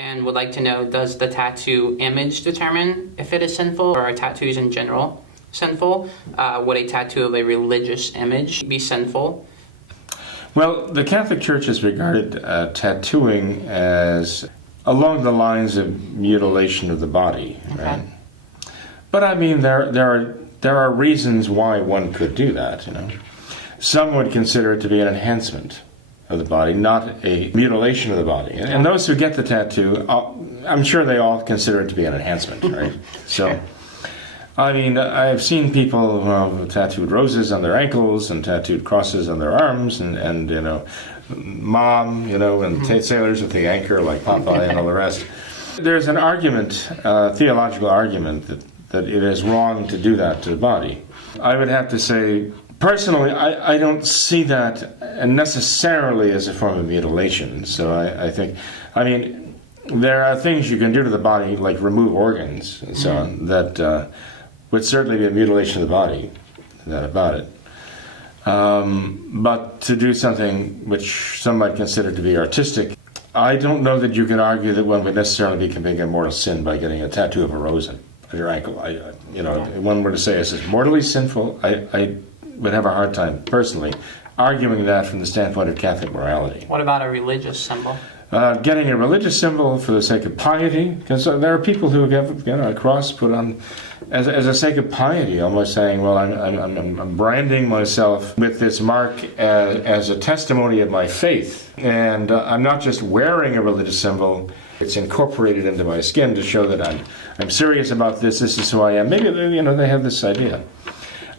and would like to know, does the tattoo image determine if it is sinful, or are tattoos in general sinful? Would a tattoo of a religious image be sinful? Well, the Catholic Church has regarded tattooing as along the lines of mutilation of the body, right? But I mean, there are reasons why one could do that, you know. Some would consider it to be an enhancement of the body, not a mutilation of the body. And those who get the tattoo, I'm sure they all consider it to be an enhancement, right? So, I mean, I've seen people who have tattooed roses on their ankles and tattooed crosses on their arms, and you know, mom, you know, and sailors with the anchor like Popeye and all the rest. There's an argument, theological argument, that it is wrong to do that to the body. I would have to say, personally, I don't see that necessarily as a form of mutilation. So I think, I mean, there are things you can do to the body, like remove organs and so on, that would certainly be a mutilation of the body, no doubt about it. But to do something which some might consider to be artistic, I don't know that you can argue that one would necessarily be committing a mortal sin by getting a tattoo of a rose on your ankle. If one were to say this is mortally sinful, I would have a hard time, personally, arguing that from the standpoint of Catholic morality. What about a religious symbol? Getting a religious symbol for the sake of piety, because there are people who have a cross put on as a sake of piety, almost saying, well, I'm branding myself with this mark as a testimony of my faith, and I'm not just wearing a religious symbol, it's incorporated into my skin to show that I'm serious about this is who I am. Maybe they have this idea.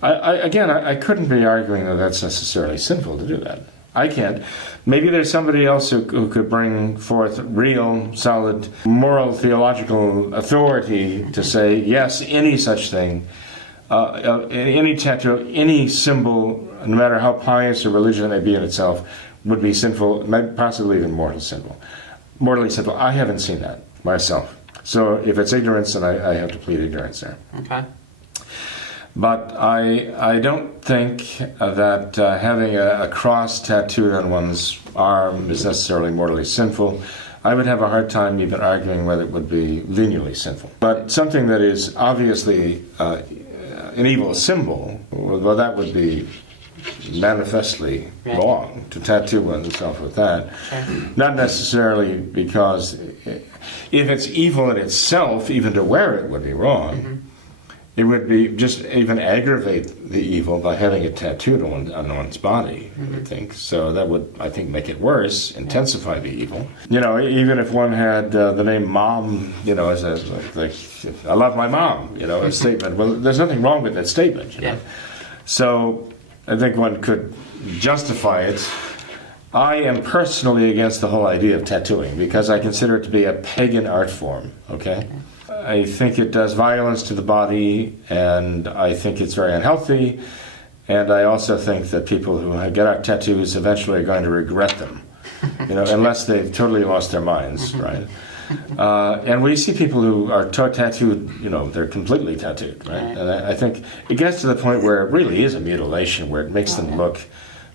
I couldn't be arguing that that's necessarily sinful to do that. I can't. Maybe there's somebody else who could bring forth real, solid, moral, theological authority to say, yes, any such thing, any tattoo, any symbol, no matter how pious or religious it may be in itself, would be sinful, possibly even mortally sinful. I haven't seen that myself. So if it's ignorance, then I have to plead ignorance there. Okay. But I don't think that having a cross tattooed on one's arm is necessarily mortally sinful. I would have a hard time even arguing whether it would be venially sinful. But something that is obviously an evil symbol, well, that would be manifestly wrong to tattoo oneself with that. Sure. Not necessarily because if it's evil in itself, even to wear it would be wrong. Mm-hmm. It would be just even aggravate the evil by having it tattooed on one's body, I would think. So that would, I think, make it worse, intensify the evil. You know, even if one had the name Mom, you know, as like I love my mom, you know, a statement. Well, there's nothing wrong with that statement, you know. So I think one could justify it. I am personally against the whole idea of tattooing because I consider it to be a pagan art form, okay? I think it does violence to the body, and I think it's very unhealthy, and I also think that people who get our tattoos eventually are going to regret them, you know, unless they've totally lost their minds, right? And we see people who are tattooed, you know, they're completely tattooed, right? And I think it gets to the point where it really is a mutilation, where it makes them look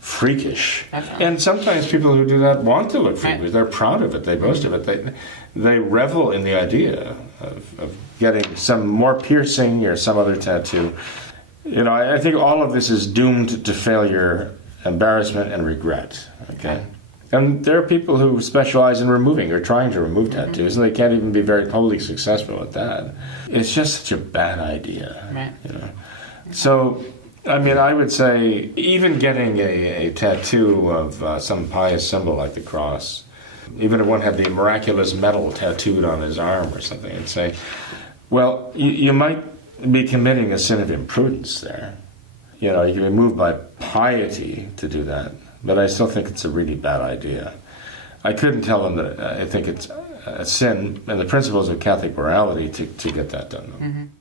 freakish. And sometimes people who do that want to look freakish. They're proud of it. They boast of it. They revel in the idea of getting some more piercing or some other tattoo. You know, I think all of this is doomed to failure, embarrassment, and regret. Okay? And there are people who specialize in removing or trying to remove tattoos, and they can't even be very publicly successful at that. It's just such a bad idea. You know? So, I mean, I would say even getting a tattoo of some pious symbol like the cross, even if one had the miraculous medal tattooed on his arm or something, and say, well, you might be committing a sin of imprudence there. You know, you can be moved by piety to do that, but I still think it's a really bad idea. I couldn't tell them that I think it's a sin and the principles of Catholic morality to get that done.